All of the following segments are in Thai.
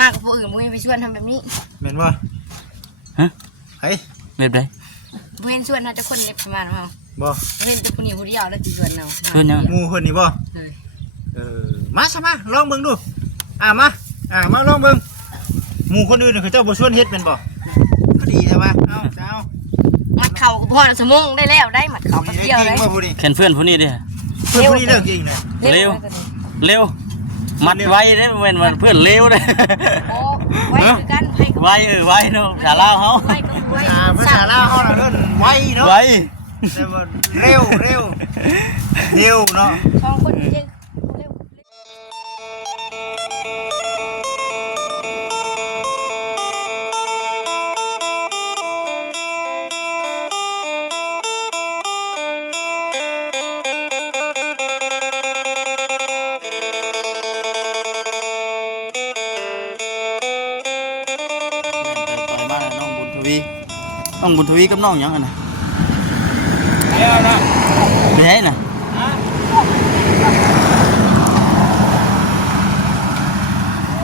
มากกับผู้อื่นบุ้ยไปชวนทำแบบนี้เหม็นบ่ฮะเฮ้ยเม็ดใดบุ้ยชวนน่าจะคนเล็กประมาณเขาบ่เห็นแต่ผู้นี้ผู้เดียวแล้วจีชวนเราหมู่คนนี้บ่มาซะมาลองเบิ่งดูมาลองเบิ่งหมู่คนอื่นเขาเจ้าบ่ชวนเฮ็ดเป็นบ่ก็ดีใช่ป่ะเอามัดเข่าพ่อสมงได้แล้วได้มัดเข่าเดียวเลยแคนเพื่อนผู้นี้ดิเพื่อนผู้นี้เลิกจริงเลยเร็วมัดไว้ได้เว้นมันเพื่อนเร็วเลยโอ้ไว้คือกันไว้เนาะสาลาเขาภาษาลาวเขาน่ะเอิ้นไว้เนาะไว้แต่ว่าเร็วเนาะสองคนเร็วน้องบุญทวีกับน้องยังไงนะไปไหนน่ะ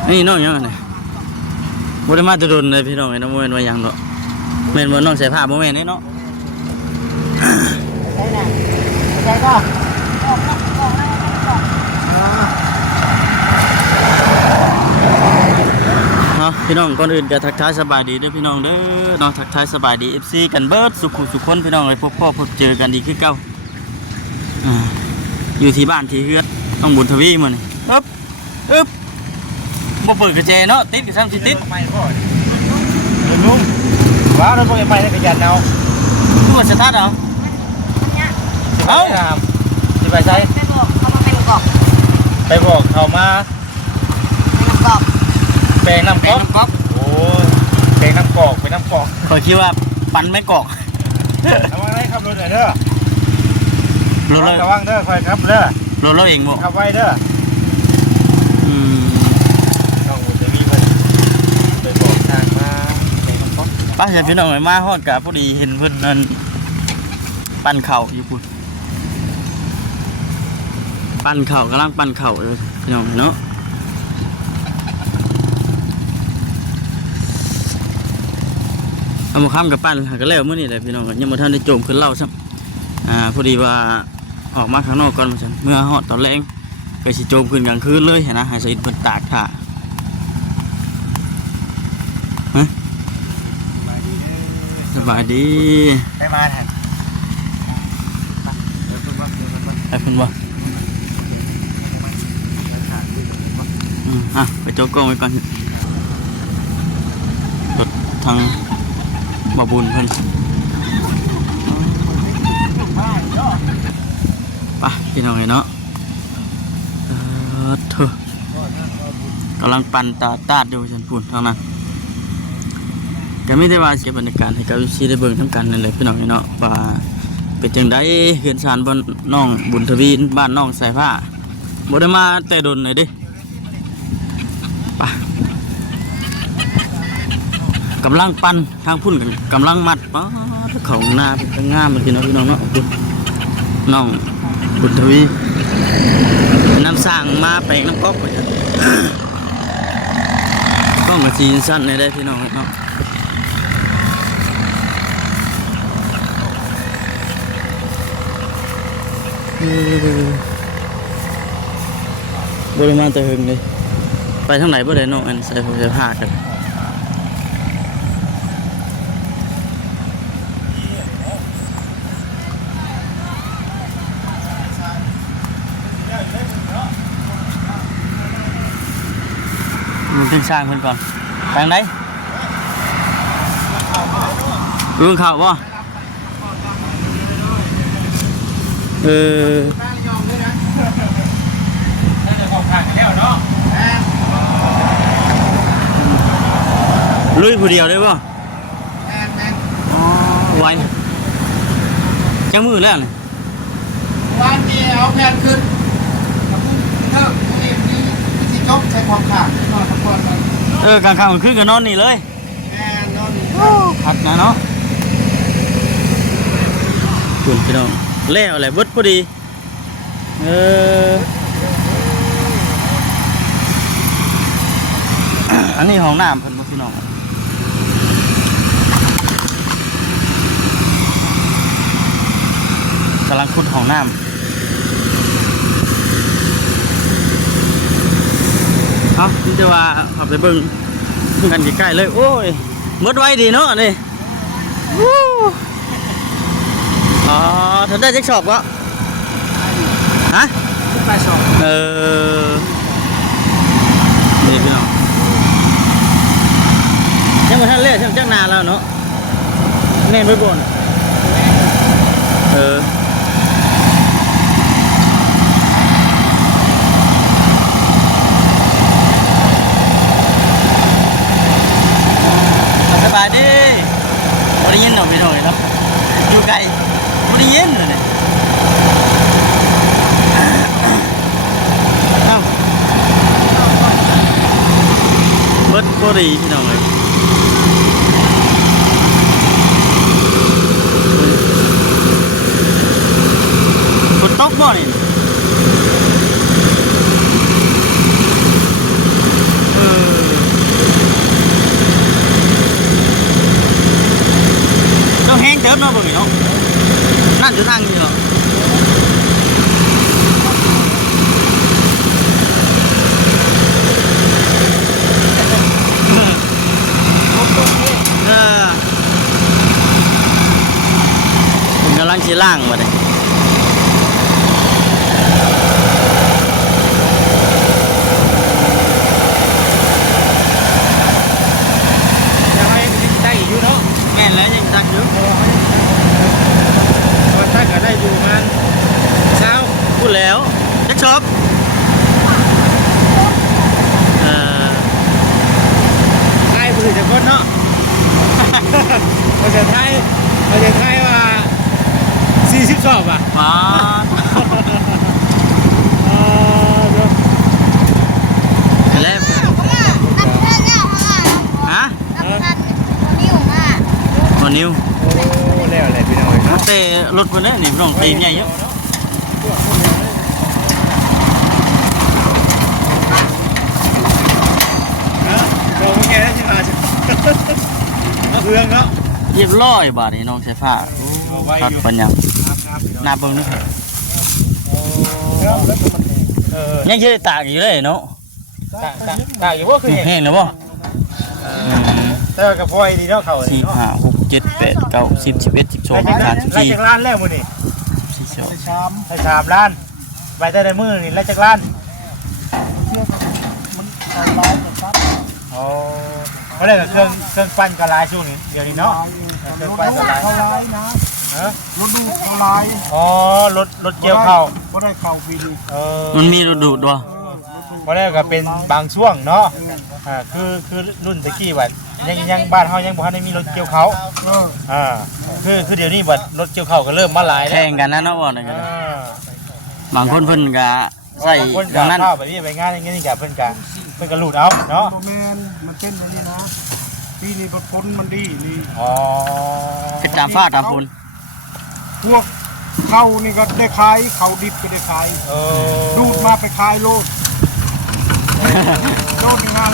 นี่น้องยังไงนะบุญมาจะโดนเลยพี่น้องไอ้น้องเมนว่ายังเนาะเมนว่าน้องใส่ผ้าโมเมนนี่เนาะใช่ก็พี่น้องก่อนอื่นก็ทักทายสบายดีเด้อพี่น้องเด้อน้องทักทายสบายดี FC กันเบิดสุขพี่น้องเลยพบพ่อพบเจอกันดีคือเก่าอยู่ที่บ้านที่เฮือดต้องบุญทวีมื้อนี่อึ๊บบ่เปิดกระแจเนาะติดกับซ้ำสิติดไม่พ่อลุงว้าวเราบ่ไปให้ขยันเอาตัวสตาร์ทเอาสิไปใช้ไปบอกเขามาเป็นกอกไปบอกเขามาเป็นกอกแปลงน้ำก๊อกโอ้แปลงน้ำกอกเป็นน้ำกอกเขาคิดว่าปั่นไม่กอกระวังได้ขับรถหน่อยเด้อระวังเด้อคอยครับเด้อรถเองบ่ขับไว้เด้อน้องจะมีไปบอกทางมาแปลงน้ำก๊อกป้าเห็นพี่น้องมาฮอดกะพอดีเห็นเพิ่นนั่นปั่นเข่าอยู่พุ่นปั่นเข่ากำลังปั่นเข่าเลยพี่น้องเนาะเอามาค้ำกับปั้นก็แล้วเมื่อนี่แหละพี่น้องยังมาท่านได้โจมขึ้นเล่าซ้ำพอดีว่าออกมาข้างนอกก่อนมาจังเมื่อหอดตอนแรงก็สิโจมขึ้นกลางคืนเลยเห็นนะให้ใส่เปิดตากถ่าสบายดีไปมาแทนไปคุณบ่ไปโจกกล้องไว้ก่อนรถทางบาบุญเพิ่นไปพี่น้องเนาะเถอะกำลังปั่นตาดอยู่ฉันพูดเท่านั้นก็ไม่ได้ว่าเก็บบรรยากาศให้กับซีได้เบิ่งทั้งกันนั่นแหละพี่น้องเนาะว่าเป็นจังไดเฮือนซานบ้านน้องบุญทวีบ้านน้องสายผ้าบ่ได้มาแต่ดนเลยเด้ไปกำลังปั่นทางพุ่นกันกำลังมัดเขาหน้าเป็นงามเลยพี่น้องเนาะน้องบุญทวีน้ำสร้างมาแปลงน้ำก๊อกไปก็มาจีนสั้นได้พี่น้องเนาะบริมาแต่หึงเลยไปทางไหนบ่ได้น้องอันใส่ผมจะพากันมันต้องสร้างเพิ่นก่อนทางไหนรู้ข่าวบ่ลุยผู้เดียวได้ป่ะอ๋อไวจังมือแล้วนี่วันนี้เอาแผ่นขึ้นเลิกนี่ที่จบใช้ความขาดนอนทั้งวันกลางค่ำขึ้นกับนอนนี่เลยนอนพักนะเนาะคุณพี่น้องแล้วอะไรเบิดพอดี อันนี้ห้องน้ำเพิ่นบ่พี่น้องกำลังขุดห้องน้ำเอาที่จะว่าเอาไปเบิ่งกันใกล้ๆเลยโอ้ยหมดไว้ดีเนาะนี่วู้อ๋อทำได้จักชอบวะฮะนี่พี่น้องยังมาทันเล่ช่างจักนานแล้วเนาะแน่นไปบนสบายดีไม่ได้ยินหน่อยไม่ถอยเนาะอยู่ไกลไม่ได้ยินเลยเนี่ยเบิดพอดีพี่น้องเลยฝนตกบ่นี่เราแห้งเติมเนาะบ่นี่เนาะนั่นจะนั่งอยู่เนาะผมกำลังชี้ล่างมาเลยยังไม่ได้อยู่เนาะ แม่นแล้วยังตักอยู่ ก็ถ้าเกิดได้อยู่มันเช้า พูดแล้วจะชอบได้ผู้ถือจะก้นเนาะเราจะไทยว่า40 สอบอ่ะ มาแล้วฮะตัวนิ้ว โอ้แล้วอะไรพี่น้องเนาะ เตะรถคนนี้นี่พี่น้องตีนใหญ่เยอะ เราไม่แก่ได้ใช่ไหมเครื่องเนาะ เรียบร้อยบาทนี่น้องใช้ผ้าตัดปัญญาหน้าเบิ่งนี่ยังชื่อตากอยู่เลยเนาะ ตากอยู่ว่าคือ แห้งแล้วบ่ แต่กับพ่อยดีเนาะเขา 4 5 6 7 8 9 10 11 12 13 ไล่จากล้านแล้วมื้อนี่ 14 ไล่3 ล้านไปได้ในมือนี่ไล่จากล้านอ๋อเขาได้กับเครื่องปั้นกระลายช่วงนี้เดี๋ยวนี้เนาะเครื่องปั้นกระลายรถดูเขาลาย อ๋อรถเกี่ยวข้าว ก็ได้เข้าปีนี้ มันมีรถดูดบ่ พอได้ก็เป็นบางช่วงเนาะคือรุ่นตะกี้ว่ายังบ้านเฮายังบ่ทันได้มีรถเกี่ยวข้าวคือเดี๋ยวนี้บัดรถเกี่ยวข้าวก็เริ่มมาหลายแล้ว แข่งกันนะเนาะบ่นั่นก็บางคนเพิ่นก็ใส่ คน ทางนั้น ข้าวแบบนี้ไปงานอย่างนี้ก็เพิ่นก็หลุดเอาเนาะ โรแมนมันเป็นแบบนี้นะปีนี้ผลมันดีนี่ อ๋อ คือตามฟ้าตามฝน พวกเข้านี่ก็ได้ขายเขาดิบก็ได้ขายดูดมาไปขายโลดโลด1 ล้าน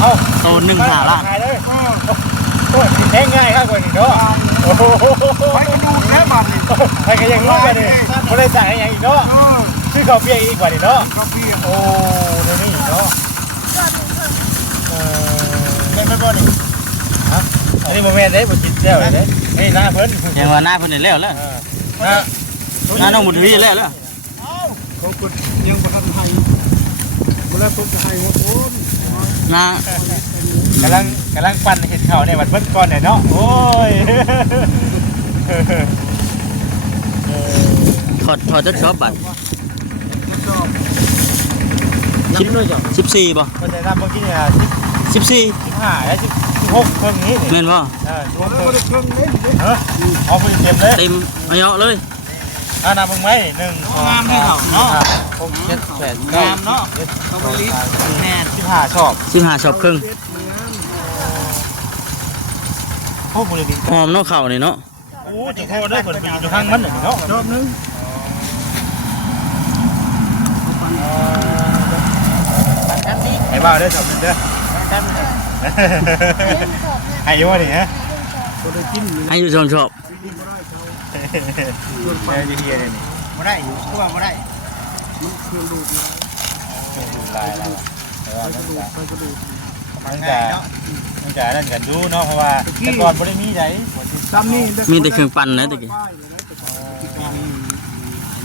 เอ้า โซน1 5 ล้าน ขายเลยโอ้ยแท้ง่ายครับกว่านี้เนาะโอ้โห ไปก็ดูแค่บาทนี่ ใครก็ยังรู้กันนี่บ่ได้จ่ายอย่างอีกเนาะซื้อข้าวเปียกอีกกว่านี่เนาะ ก็เพียง โอ้เดี๋ยวนี้เนาะเป็นไปบ่นี่ฮะอันนี้โมเมนต์เด้บ่คิดแล้วเด้นี่หน้าเพิ่น ยังว่าหน้าเพิ่นได้แล้วแล้ว นะ หน้าน้องบุญทวีแล้ว เขาก็ยังบ่ทันให้บ่แล้วผมจะให้ว่าโอน หน้าก ำลังปั่นเห็ดข้าวเนี่ยบัดเพิ่นก่อนเนี่ยเนาะโอ้ย ถอดจักชอบบัตร 14บ่ ก็จะนำเมื่อกี้เนี่ย 14 15และ16เครื่องนี้นี่ แม่นบ่ บ่ได้บ่ได้เครื่องเล่นเด้ เอาไปเก็บเลย เต็มอายุเลย นับมึงไหม1 งามที่เขาเนาะ 6 7 8 งามเนาะ เอาไปลิแน่15ชอบ 15ชอบครึ่ง โอ้บริบิน หอมเนาะข้าวนี่เนาะ โอ้จะโคได้ผลบินอยู่ข้างมันเนาะ รอบนึง ไอ้บ้าได้ชอบเด้อ กันให้อยู่นี่ฮะ บ่ได้กินนี่ ให้อยู่ชมชอบ นี่บ่ได้เขา แม่อยู่เฮียนี่บ่ได้อยู่คือว่าบ่ได้ มันเครื่องดูดแล้ว ดูลายแล้ว ไปกระดูดไปกระดูด มันจะนั่นกันดูเนาะเพราะว่าแต่ก่อนบ่ได้มีได ซ้ำนี่ มีแต่เครื่องปั่นนะตะกี้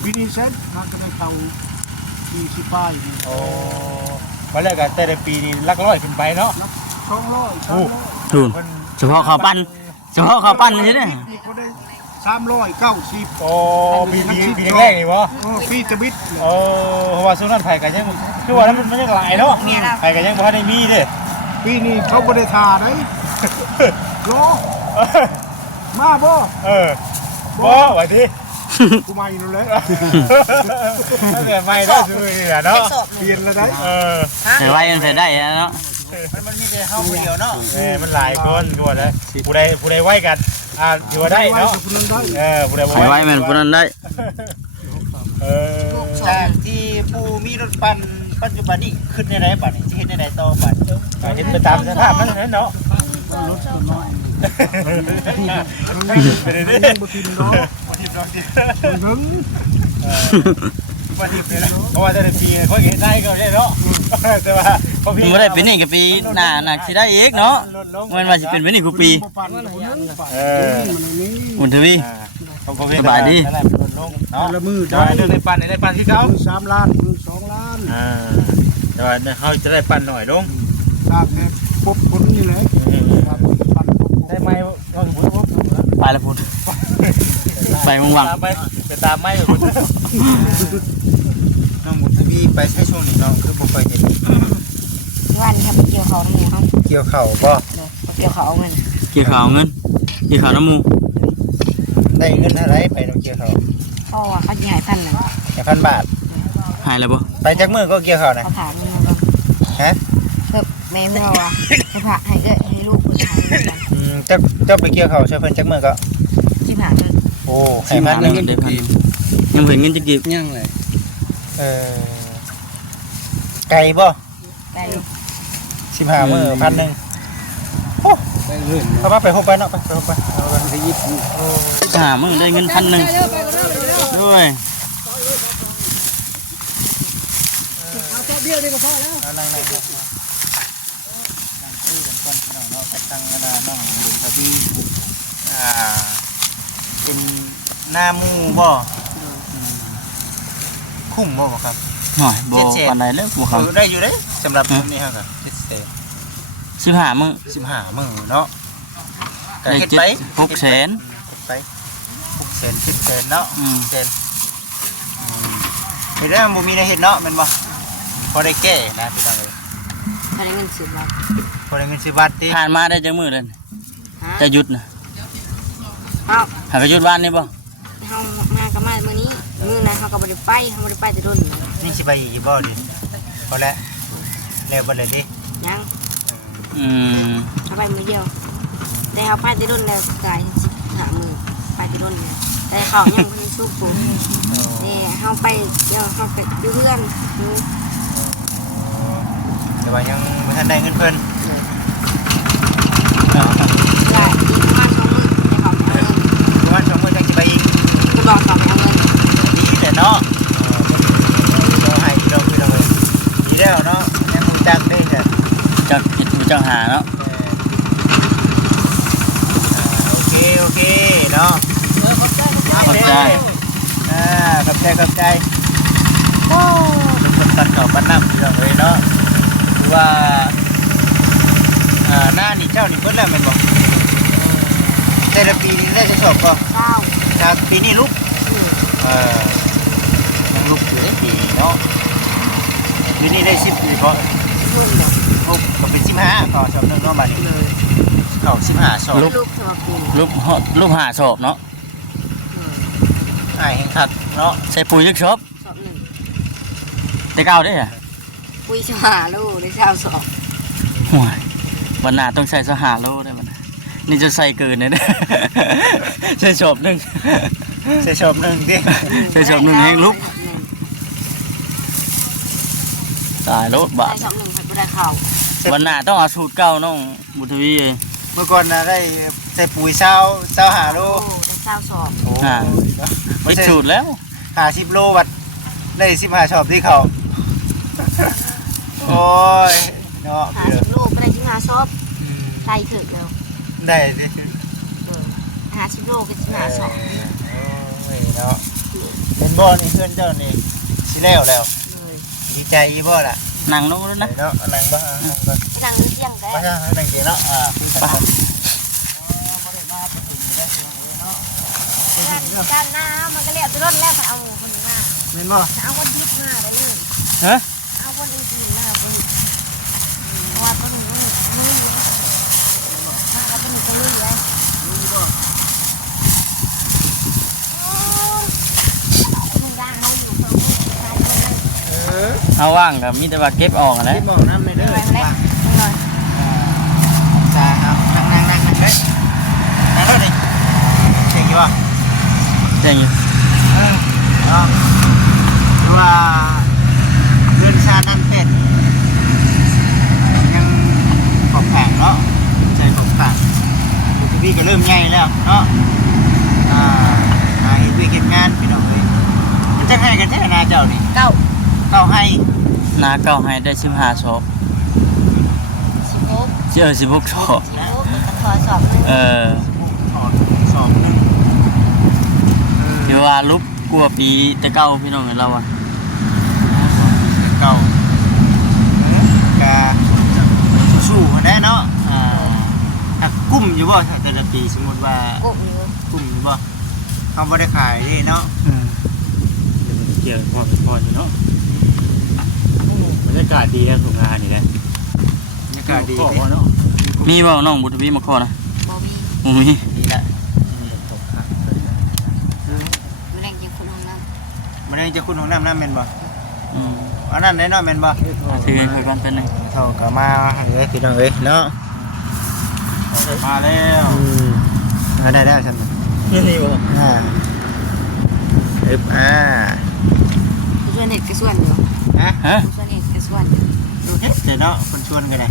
ปีนี้เซ็ตมันก็ได้เตา40ป้ายนี่ โอ้มาแล้วก็แต่ละปีนี่หลักร้อยขึ้นไปเนาะ 200 ถูกเฉพาะข้าวปั้นเฉพาะข้าวปั้นนี่เด้อ นี่เขาได้390 โอ้ปีแรกนี่บ่ ปีจะบิด โอ้เพราะว่าช่วงนั้นไผก็ยังคือว่ามันยังหลายเนาะไผก็ยังบ่ทันได้มีเด้ ปีนี้เขาบ่ได้ทาได้รอมาบ่ บ่ว่าดิ กูมาอยู่แล้ว ถ้าเกิดไม่ได้ซื้อนี่ล่ะเนาะ เปลี่ยนแล้วได้ แต่ไว้มันใส่ได้เนาะ มันมีแต่เฮาผู้เดียวเนาะมันหลายคนทั่วเลยผู้ใดไว้กันอยู่ว่าได้เนาะผู้ใดบ่ ให้ไว้ ไว้ มันพุ่นนั้นได้ จากที่ผู้มีรถปัจจุบันนี้ขึ้นในไหนบัดนี้สิเฮ็ดในไหนต่อบัดเฮ็ดไปตามสภาพมันนั่นเนาะ รถตัวน้อย ไปเรื่อย ยังบ่ทิมเนาะ ๆบ่ทิพย์ดอกดิ ถึง บ่ทิพย์เลยนะเพราะว่าแต่ละปีเขาเฮ็ดได้ก็ได้เนาะแต่ว่าพอพี่ บ่ได้เป็นนี่กับปีหน้าสิได้อีกเนาะมันว่าสิเป็นนี่กูปี ปั่นมันนี่ อุ่นทวี เนาะ ละมือ ได้ ได้ เรื่องในปั่นในปั่นที่เขา มือ3ล้านมือ2ล้าน แต่ว่าเขาจะได้ปั่นหน่อยลง ตากแดดปบคนนี่แหละปั่นปบ ได้ไหมว่าสมมติว่า ไปแล้วพุ่นไปมึงวัง ตามไปตามไม่คุณน้องหมุนพี่ไปใช้ช่วงนี้น้องคือบ่ค่อยเห็น วันครับเกี่ยวเขาหมูเขา เกี่ยวเข่าบ่ เกี่ยวเขาเอาเงิน เกี่ยวข้าวเงินเกี่ยวข้าวน้ำมู ได้เงินเท่าไรไปน้องเกี่ยวเข่า พ่อว่าเขาจะหายพันนะ 1,000 บาท หายแล้วบ่ ไปจากมือก็เกี่ยวเข่านะ เขาถามมึงว่า ฮะ เพิ่มแม่ไม่เอาอ่ะให้พระให้เอ้ยให้ลูกผู้ชายเหมือนกัน เจ้าไปเกี่ยวเข่าใช่เพิ่นจากมือก็ ชิบหายมัน โอ้ให้มันนึง เดี๋ยวพันยังเพิ่นเงินจะเก็บ ยังเลย ไก่บ่ ได้ลูก 15มื้อ1,000 นึง ไปเรื่อย เข้ามาไปพบไปเนาะไปพบไปเอากัน ไปยิบ มึงได้เงิน1,000ด้วย นั่งนั่งคุยกันก่อนน้องเนาะไปตั้งกระดาษน้องลุงทวีเป็นหน้าหมู่บ่คุ้มบ่ครับ หน่อยบ่ปานใดแล้วบ่ครับ ได้อยู่เด้สำหรับคนนี้ครับก็15มื้อ 15มื้อเนาะก็ ได้ เฮ็ดไป 6แสน ไป6แสน10แสนเนาะ 10 แสนเฮ็ดได้บ่มีได้เฮ็ดเนาะแม่นบ่พอได้แก้นะพี่น้องเอ้ย ถ้าได้เงิน10 บาท พอได้เงิน10 บาทติ ผ่านมาได้จังมื้อเลยจะหยุดนะ เอา หากหยุดบ้านนี่บ่ เฮามาก็มามื้อนี้มื้อนั้นเฮาก็บ่ได้ไปเฮาบ่ได้ไปแต่โดน นี่สิไปอีกบ่ดิพอแล้วแล้วบ่เลยดิ ยัง อืม เฮาไปมื้อเดียวแต่เฮาไปแต่โดนแล้วกาย15มื้อไปแต่โดนแล้วแต่เขายังบ่ได้สู้กูนี่เฮาไปเดี๋ยวเฮาไปอยู่เพื่อน แต่ว่ายังบ่ทันได้เงินเพิ่น ได้อีกประมาณ2มื้อให้เขาเอาเงิน ประมาณ2มื้อจังสิไปอีก กูบอกเขาไม่เอาเงิน ดีแต่เนาะบ่ให้ดอกพี่น้องเอ้ยดีแล้วเนาะยังรู้จักเด้จ้ะ จักเฮ็ดจังหาเนาะ โอเคเนาะ ขอบใจ ขอบใจโอ้เป็นคนตัดเขาปั้นน้ำพี่น้องเอ้ยเนาะคือว่าหน้านี่เจ้านี่เพิ่นแล้วแม่นบ่แต่ละปีนี่ได้จะสอบบ่ เก้า จากปีนี้ลุกยังลุกอยู่ได้ปีเนาะปีนี้ได้10ปีพอ รุ่นแบบ โอ้ก็เป็น15ต่อสอบหนึงเนาะบัดนี้เข้า15สอบ ลูกสำหรับปีนี้ ลูกหาสอบเนาะ อ้ายแห่งคักเนาะ ใส่ปุ๋ยจักชอบ สอบหนึ่ง แต่เก่าได้อ่ะ ปุ้ยชาลูกได้ชาวสอบ ห่วยวันหน้าต้องใส่สหาโลได้มันนี่จะใส่เกินเลยนะ ใส่ชอบหนึง ใส่สอบหนึงดิ ใส่ชอบหนึงแฮงลุกตายรถบา ได้ ท สอบหนึ่งพันก็ได้เข่า วันหน้าต้องเอาสูตรเก่าน้องบุตรวีเลย เมื่อก่อนน่ะได้ใส่ปุ๋ยเช้าหาโล โอ้ได้เศร้าสอบ โอ้ ปิดสูตรแล้ว 50โลวัดได้15ชอบที่เขา โอ้ยเนาะ 50 โลก็ได้15 สอบไล่ถึกแล้ว ได้ดิ 50 โลก็15 สอบ โอ้ยเนาะเป็นบ่นี่เพื่อนเจ้านี่สิแล้วแล้ว เลย ดีใจอีบ่ล่ะ นั่งลงแล้วนะ เนาะนั่งบ่นั่งบ่ จังเที่ยงได้ ไปจ้ะนั่งเดี๋ยวเนาะคุยกันก่อน การน้ำมันก็เรียกไปรถแล้วไปเอาคนนี้มา แม่นบ่ เอาคนยิบมาได้เลย ฮะ เอาคนอื่นมาไปเพราะว่าคนอื่นมันลุยมาก็เป็นคนลุยเลยลุงย่างเขาอยู่เขาขายคนเลย เอาว่างกับมีแต่ว่าเก็บออกอะนะ ที่บอกน้ำไม่ได้ ไปเลยเลย จ้าครับนั่งเด้นั่งแล้วดิเก่งอยู่บ่ เจ๋งอยู่ เนาะเพราะว่าเรือนชาดันเป็ดยังขอบแข็งเนาะใจขอบแข็งพี่ก็เริ่มใหญ่แล้วเนาะเฮ็ดเวียกเฮ็ดงานพี่น้องเอ้ยมันจะให้กันแท้นาเจ้านี่ เก้า เข้าให้ นาเก่าให้ได้15ชอบ 16 16ชอบ มันขอสอบเลย ถอดสอบนึง เดี๋ยวว่าลุกกลัวปีแต่เก่าพี่น้องเราอ่ะ เก่ากะสู้ๆได้เนาะกุ้มอยู่บ่แต่ละปีสมมุติว่า กุบอยู่ กุ้มอยู่บ่เขาบ่ได้ขายเด้เนาะ เกี่ยวพออยู่เนาะบรรยากาศดีแล้วสงงานนี่แหละ บรรยากาศดี ขอ เด้ เนาะ มีบ่น้องบุตรวีมาขอนะ บอบี บ่มี ดีละ ไม่แรงยิงคนห้องน้ มันได้จะคุณของน้ำแม่นบ่ อืม อันนั้นได้เนาะแม่นบ่ ถือให้ค่อยกันเป็นหนึง เท่าก็มาเอ้ยพี่น้องเอ้ยเนาะ มาแล้ว ได้แล้วฉัน นี่บ่ อึบำส่วนเห็ดกระส่วนอยู่ ฮะ ส่วนเห็ดกระส่วนอยู่ ดูเฮ็ดเดี๋ยวเนาะคนชวนกันได้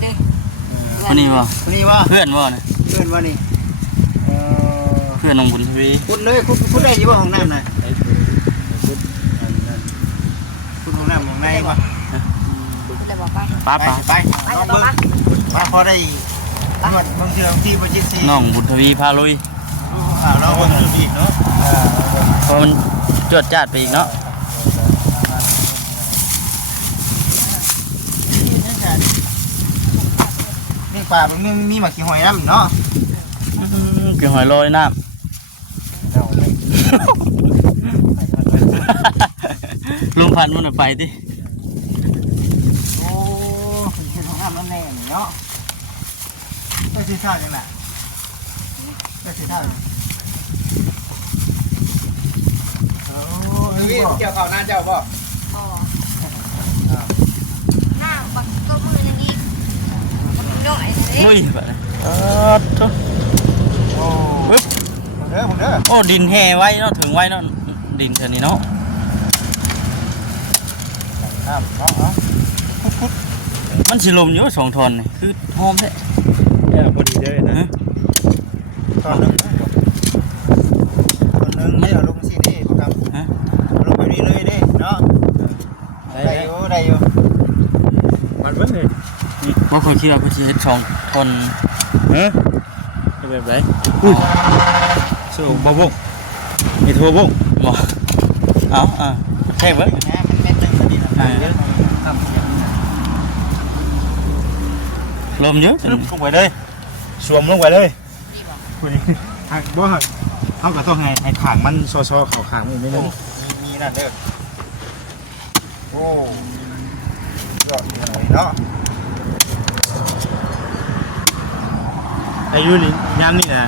เด้อ คนนี้บ่ คนนี้ว่า เพื่อนบ่นะ เพื่อนว่านี่ เพื่อนน้องบุญทวี คุณเลยคุณได้อยู่บ่ของน้ำน่ะคุณของน้ำของในบ่ แต่บอกไป ป้า ไป ป้า ไปลองเบิ่งมาพอได้นวดบางเทื่อที่บ่จิตสิ น้องบุญทวีพาลุย เราเบิ่งอีกเนาะ เพราะมันจวดจ้าดไปอีกเนาะ นี่ป่าบางนึงมีหมากขี้หอยน้ำเนาะ เกี่ยวหอยลอยน้ำ ลุงพันธุ์มันเอาไปดิ โอ้เห็นของน้ำนั่นแน่นี่เนาะได้สิท่าจังน่ะได้สิท่าโอ้เกี่ยวข้าวหน้าเจ้าบ่ พอห้างบักก็มืออย่างนี้หน่อยเลย อุ้ยแบบนี้ทุก โอ้ผมเด้อ โอ้ดินแห่ไว้เนาะถึงไว้เนาะดินเท่านี้เนาะ น้ำเนาะ มันสิลมอยู่2 ทอนนี่คือหอมแท้ พอดีเลยนะ ตอนนึงไม่เอาลงสินี่ครับ ฮะ ลงไปนี่เลยนี่เนาะได้อยู่ มันเบิ่งเลย บ่เคยคิดว่าเพิ่นสิเฮ็ด2 ทอน ฮะเป็นแบบไรสู้บ่บกมีโทรบก บ่เอาแท้เบิ่ง นะมันเม็ดนึงพอดีนะทำเสียง ลมเยอะ ลงไปเลยสวมลงไปเลย คุณหักบ่หักเขาก็ต้องให้ขางมันซอๆเขาขางมันไม่นึง มีนั่นเด้อโอ้ยอดเลยเนาะ อายุนี่ยามนี่นะ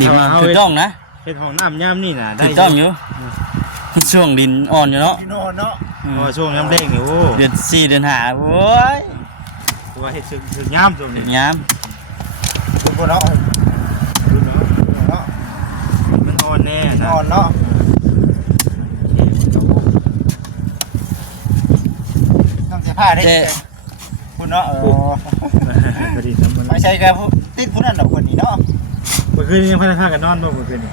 ดินถูกต้องนะ เฮ็ดห้องน้ำยามนี่นะได้ ถูกต้องอยู่มันช่วงดินอ่อนอยู่เนาะ พี่โน่เนาะ พอช่วงยามเด็กนี่โอ้ เดือน4เดือน5โอ้ย ว่าเฮ็ดถึงยามช่วงนี้ ยาม คุณพ่อเนาะ ดูเนาะ เนาะ มันอ่อนแน่นะ นอนเนาะต้องเสียผ้าได้ แต่ ฝ คุณเนาะ พอดีน้ำมัน ไม่ใช่กับติดผู้นั้นดอกคนนี้เนาะ เมื่อคืนยังพากันนอนบ่เมื่อคืน นะ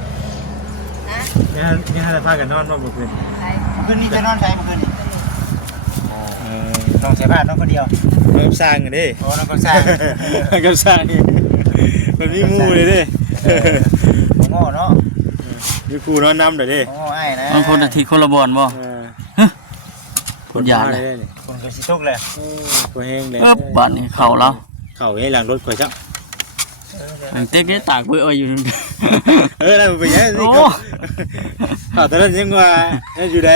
ยังพากันนอนบ่เมื่อคืน ใคร เมื่อคืนนี้จะนอนใช้เมื่อคืนนี้ต้องใช้บ้านน้องคนเดียว เริ่มสร้างกันดิ โอ้น้องก็สร้าง ก็สร้างมันมีหมู่เลยดิ โง่เนาะ มีครูนอนนำเด้อดิ โอ้ไอ้นะ มันคนอาทิตย์คนละบอนบ่ คนยาเลย คนก็สิทุกเลย ตัวแห้งเลย บ้านนี้เข้าแล้ว เข่าให้หลังรถข่อยจ้ะ มันเต็กได้ตากเบื่ออยู่นึง นั่นเป็นยังนี่ โอ้ ข่าวตอนนั้นยังว่าอยู่ไหน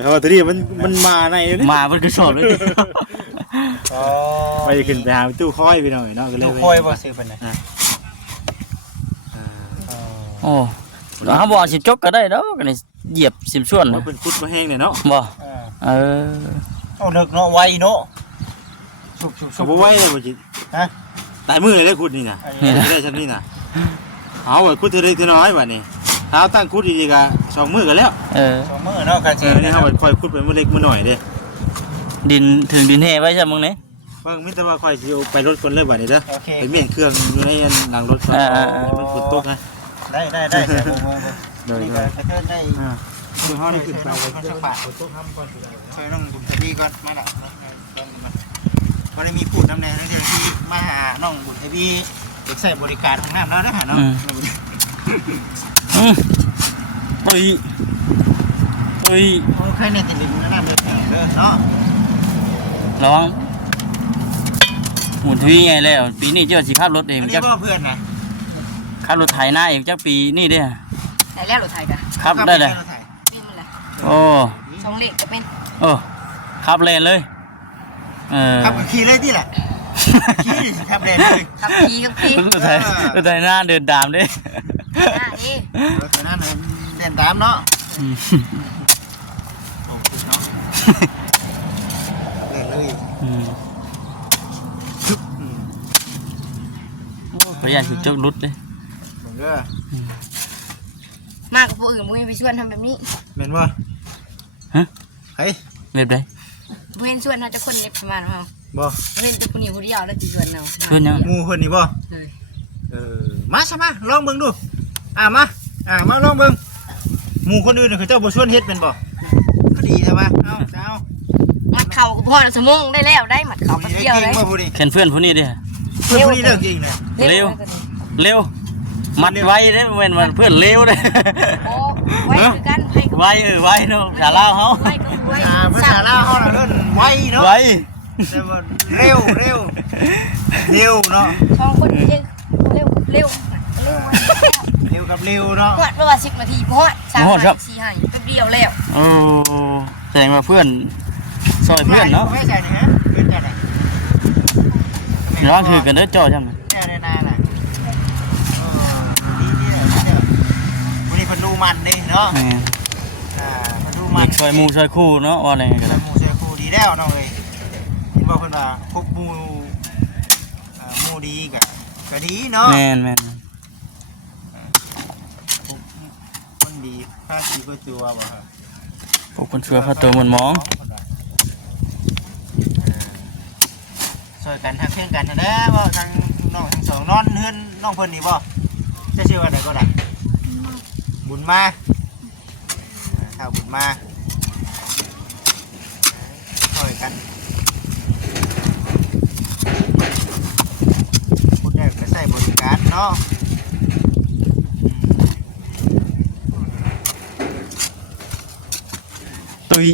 เขาว่าตอนนี้มันมาในนี่ มามันก็สอบเลย อ๋อ ไปขึ้นไปหาตู้ค่อยไปหน่อยเนาะก็เลย ตู้คอยบ่ซื้อเป็นไง โอ้แล้วเขาบอกสิจกก็ได้ดอกกันนี่เหยียบสิมส่วน ว่าเป็นคุดมาแห้งเนี่ยเนาะ บ่เออ เอาเลิกเนาะไวเนาะสุก เขาบอกไว้เลยบ่จิ ฮะ ตายมือเลยคุดนี่นะไม่ได้ชั้นนี่นะเอาไว้คุดเท่าไรเท่าน้อยบัดนี้เท้าตั้งคุดดีๆก็2 มื้อกันแล้ว สองมื้อเนาะกันสิ นี่เขาค่อยคุดไปมื้อเล็กมื้อหน่อยเด้ ดินถึงดินแห่ไว้ใช่มึงนี่ ฟังมิแต่ว่าค่อยสิไปรถคนเลยบัดนี้เด้อ โอเค ไปเมียนเครื่องอยู่ในหลังรถมันฝนตกนะ ได้แต่นี่ก็จะเดินได้ คือเฮานี่ขึ้นไป ช่วยน้องบุญทวีก่อนมาละก็ได้มีพูดน้ำแน่ในเรื่องที่มาหาน้องบุญทวีเด็กใส่บริการของน้ำแล้วนะฮะเนาะ ปุยปุย โอ้ใครเนี่ยติดดินน้ำเลยเนาะ ระวังหมุนทวีไงแล้วปีนี้เจ้าสิขับรถเอง อันนี้ จัก ก็เพื่อนนะ ขับรถไถหน้าเองจักปีนี่เด้อ ใส่แล้วหรือไทยกัน ขับได้เลย นี่มันแหละ โอ้ สองเลขจะเป็น โอ้ขับเลนเลยขับขี่เลยที่แหละขี่ขับเลย ขับขี่กับขี่ รถไถหน้าเดินตามเด้ หน้านี่ รถนั้นเดินตามเนาะเดินเลย ประหยัดสิจกรุดเลย ผมก็ มากกับพวกอื่นบุ้ยไปชวนทำแบบนี้ เหม็นว่าเฮ้ย เรียบได้ บุ้ยชวนเขาจะคนเล็กประมาณว่า บ่ บุ้ยจะคนนี้คนเดียวแล้วจะชวนเรา เพื่อนยัง งูคนนี้บ่ เลย มาใช่ไหมลองเบิ่งดูมาลองเบิ่งหมู่คนอื่นเขาเจ้าบ่ชวนเฮ็ดเป็นบ่ก็ดีใช่ป่ะเอา มัดเข่ากับพ่อสมงได้แล้วได้มัดเข่ากับเดียวเลย เ แคนเพื่อนผู้นี้เด้ พื่อนผู้นี้เลิกจริงเลย เร็วมัดไว้เด้เว้นมันเพื่อนเร็วเด้ โอ้ไว้คือกันไว้กับ ไว้ไว้เนาะชาลาวเฮา ไว้กับไว้ ภาษาลาวเขาเอิ้นไวเนาะ ไว้ แต่ว่าเร็วเนาะ ช่องคนเร็วเร็วเร็ว เร็วกับเร็วเนาะ พอดประมาณ10 นาทีพอด3 4ให้แป๊บเดียวแล้ว โอ้แสดงว่าเพื่อนซอยเพื่อนเนาะ ไม่ใช่นี่ฮะเพื่อนกันไหน ร้องถือกันเด้อจ่อจัง แน่น่ะนี่วันนี้เพิ่นดูมันดิเนาะ แม่ เพิ่นดู มั มัน นซอยหมู่ซอยคู่เนาะว่าอะไรกัน หมู่เสียคู่ดีแล้วน้องเอ้ยเห็นว่าเพิ่นว่าพบหมู่หมู่ดีก็ดีเนาะ แม่น คนดีภาษีก็จัวบ่ครับ พวกคนชั่วพระตัวมันมอง ช่วยกันทักเพื่อนกันนะว่าทางน้องทั้งสองนอนเฮือนน้องเพิ่นนี่บ่จะชื่อว่าใดก็ได้บุญมาข้าวบุญมาช่วยกันพูดได้ก็ใช้บริการเนาะ ตุย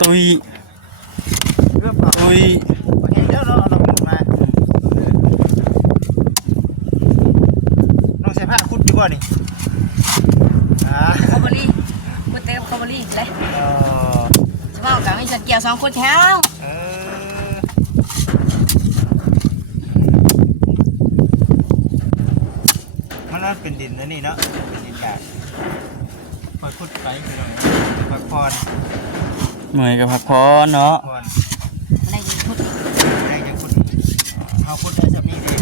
ตุย เรื่องต่อ ตุย ไปเดี๋ยวเราเอาน้องบุญมาน้องใส่ผ้าคุดอยู่บ่นี่คาร์บอรี่มุดเต็มคาร์บอรี่เลยจะมากับให้ฉันเกี่ยว2 คนแถว มันเป็นดินนะนี่เนาะเป็นดินดาดคอยคุดไปคือเราพักผ่อน เหนื่อยกับพักผ่อนเนาะ ผ่อน อะไรยิงพุด ได้จะคุดเอาคุดได้แบบนี้ดิ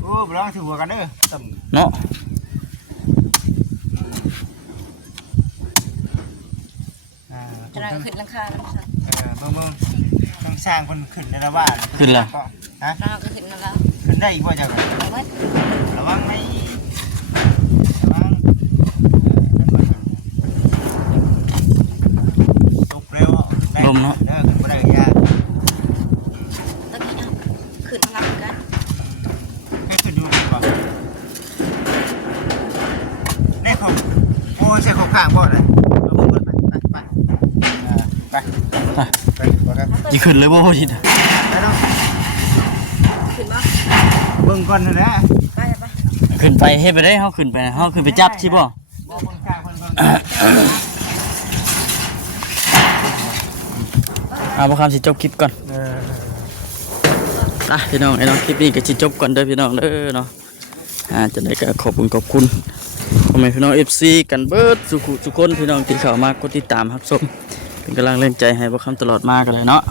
โอ้บล้างถือหัวกันเด้อต่ำ เนาะ จะนั่งขึ้นหลังคาแล้วค่ะ เบิ่งต้องสร้างเพิ่นขึ้นได้แล้วว่า ขึ้นละ ฮะ เราก็ขึ้นมาแล้ว ขึ้นได้อีกบ่จัง เอาไว้ ระวังไหมระวังตกเร็วได้ขึ้นบ่ได้ยา ตะกี้เอาขึ้นมารับกัน ให้ขึ้นดูดีกว่าได้ของโอ้ใส่ของข้างบ่เลยเอาบ่ไปไปบ่ครับ สิขึ้นเลยบ่พอดีนะ ไปเนาะ ขึ้นมา เบิ่งก่อนนะ ไปไป ขึ้นไปเฮ็ดไปได้เฮาขึ้นไปนะเฮาขึ้นไปจับสิบ่ บ่เบิ่งข้างเพิ่นเบิ่ง เอาบ่คำสิจบคลิปก่อนพี่น้องไอ้น้องคลิปนี้ก็สิจบก่อนเด้อพี่น้องเด้อเนาะจะได้ก็ขอบคุณพ่อแม่พี่น้อง FC กันเบิดทุกคนพี่น้องที่เข้ามากดติดตามรับชมเป็นกำลังแรงใจให้บ่คำตลอดมากันเลยเนาะ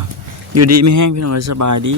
อยู่ดีมีแห้งพี่น้องสบายดี